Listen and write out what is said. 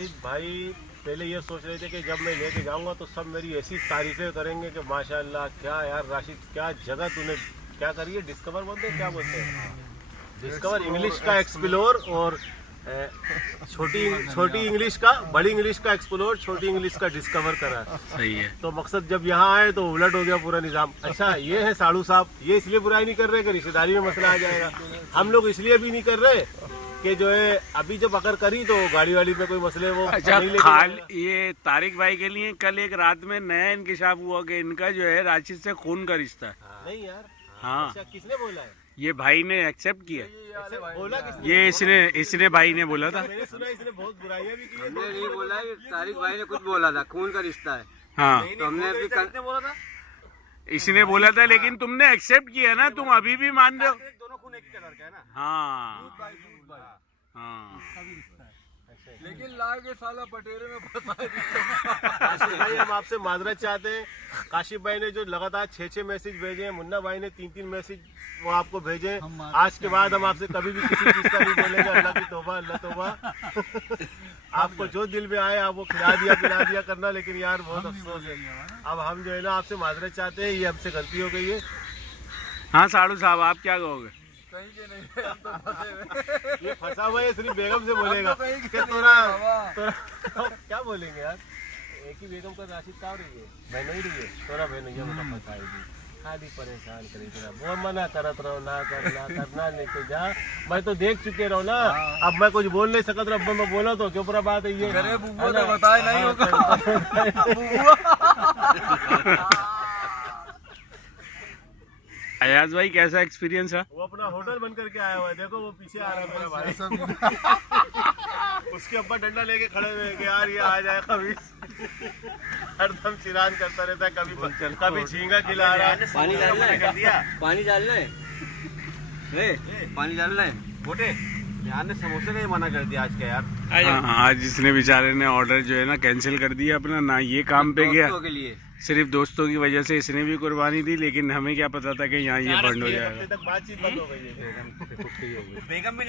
भाई पहले ये सोच रहे थे कि जब मैं लेके जाऊंगा तो सब मेरी ऐसी तारीफें करेंगे कि माशाल्लाह क्या यार राशिद क्या जगह तूने क्या करी है। डिस्कवर बोलते हैं, क्या बोलते हैं, डिस्कवर इंग्लिश का एक्सप्लोर और छोटी इंग्लिश का बड़ी इंग्लिश का एक्सप्लोर, छोटी इंग्लिश का डिस्कवर करा। सही है। तो मकसद जब यहाँ आए तो उलट हो गया पूरा निज़ाम। अच्छा ये है साड़ू साहब, ये इसलिए बुराई नहीं कर रहे कि रिश्तेदारी में मसला आ जाएगा। हम लोग इसलिए भी नहीं कर रहे कि जो है अभी जब अगर करी तो गाड़ी वाली में कोई मसले वो अच्छा नहीं लेके खाल जाएगा। ये तारिक भाई के लिए कल एक रात में नया इंकशाफ हुआ कि इनका जो है राशिद से खून का रिश्ता है। नहीं यार। हाँ। अच्छा किसने बोला है? ये भाई ने एक्सेप्ट किया। बोला किसने? ये इसने भाई ने बोला था। मैंने सुना इसने बहुत बुराइयां भी की है। हमने नहीं बोला, ये तारिक भाई ने कुछ बोला था, खून का रिश्ता है। हाँ तो हमने अभी बोला था इसने बोला था, लेकिन तुमने एक्सेप्ट किया ना, तुम अभी भी मान रहे हो। दोनों खून एक ही कलर का है ना। हाँ हाँ लेकिन लागे साला पटेरे में फंसा काशिफ भाई हम आपसे माजरत चाहते हैं। काशिफ भाई ने जो लगातार 6 मैसेज भेजे हैं, मुन्ना भाई ने 3 मैसेज वो आपको भेजे। आज के बाद हम आपसे कभी भी किसी चीज का नहीं बोलेंगे। अल्लाह की तौबा, अल्लाह तौबा। आपको जो दिल में आए आप वो खिला दिया पिला दिया करना, लेकिन यार बहुत अफसोस है। अब हम जो है ना आपसे माजरत चाहते हैं, ये हमसे गलती हो गई है। हाँ साड़ू साहब आप क्या कहोगे? कहीं के नहीं, हम तो फंसे हुए। ये फंसा हुआ है, सिर्फ बेगम से बोलेगा तो कहीं कि के तोरा नहीं क्या बोलेंगे यार। एक ही बेगम का राशिद का रही है, बहनों ही रही है, तोरा बहनों में फंसाएगी, खाली परेशान करेगी। वो मना करत रहो, ना करना लेके जा। मैं तो देख चुके रहो ना, अब मैं कुछ बोल नहीं सकता। अब मैं बोला तो क्यों बुरा बात है ये। अरे बुआ ने बताया नहीं होगा। अयाज भाई कैसा एक्सपीरियंस है? वो अपना होटल बंद करके आया हुआ है, देखो वो पीछे आ रहा है मेरा भाई। उसके अब्बा डंडा लेके खड़े हुए हैं कि यार ये आ जाए कभी। हरदम चिरान करता रहता है, कभी झींगा खिला रहा है। पानी डालना है, पानी डालना है, पानी डालना है। बोटे यार ने समोसे का ही मना कर दिया आज का यार। हाँ, आज इसने बेचारे ने ऑर्डर जो है ना कैंसिल कर दिया अपना, ना ये काम पे गया। दोस्तों के लिए सिर्फ दोस्तों की वजह से इसने भी कुर्बानी दी, लेकिन हमें क्या पता था कि यहाँ ये बंद हो जाएगा। तक बातचीत बंद हो गई है। बेगम भी